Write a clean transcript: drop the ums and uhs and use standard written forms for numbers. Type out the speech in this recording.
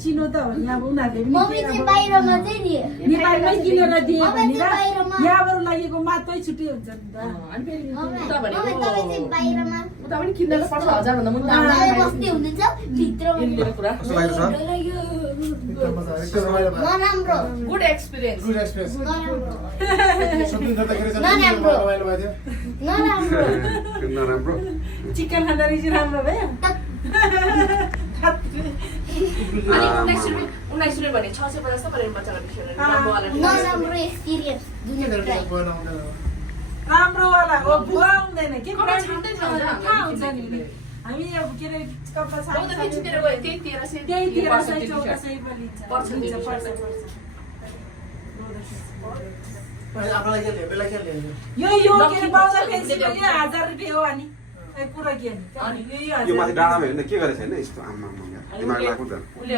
चिनो त हो नि अब उनीहरूले मम्मी चाहिँ बाहिरमा चाहिँ नि नेपालमै किनेर दिए अब भने चाहिँ बाहिरमा यहाँबाट लगेको मात्रै छुट्टी हुन्छ नि त अनि फेरि मम्मी उता भनेको तपाईँ चाहिँ बाहिरमा उता पनि किन्दैन पर्छ 1000 भन्दा मुनि दाम तपाईँ बस्दै हुनुहुन्छ भित्रमा किन्ने कुरा कस्तो लाग्यो सर एकदम मजा आयो एकदम रमाइलो भयो नराम्रो गुड एक्सपिरियन्स गुड एक्सपिरियन्स नराम्रो सुटिङ गर्दाखेरि चाहिँ नराम्रो। रमाइलो भयो थियो नराम्रो नराम्रो चिकन खाँदा रहेछ राम्रो भयो अनि 19 रुपैयाँ भने 650 त परेन बच्चाको टिसर्ट नराम्रो एक्सपिरियन्स दुनिया ट्राई राम्रो वाला हो बुवा आउँदैन के कपडा छान्दै थाहा हुन्छ थाहा हुन्छ नि हामी अब के अरे कपडा र उता पिछतिर गयो त्यही 1300 त्यही 1300 टी-सर्ट। 1400 मा लिन्छ पर्छ नि पर्छ टी-सर्ट। आपलाई के ल्यायो बेला के ल्यायो यो के अरे बाउला फेन्सीको यो 1000 रुपैयाँ हो अनि कुरा के अनि यो माथि डाँडामा हेर्न के गरेछ हैन यस्तो आम्मा दिमाग लाग्नु त उसले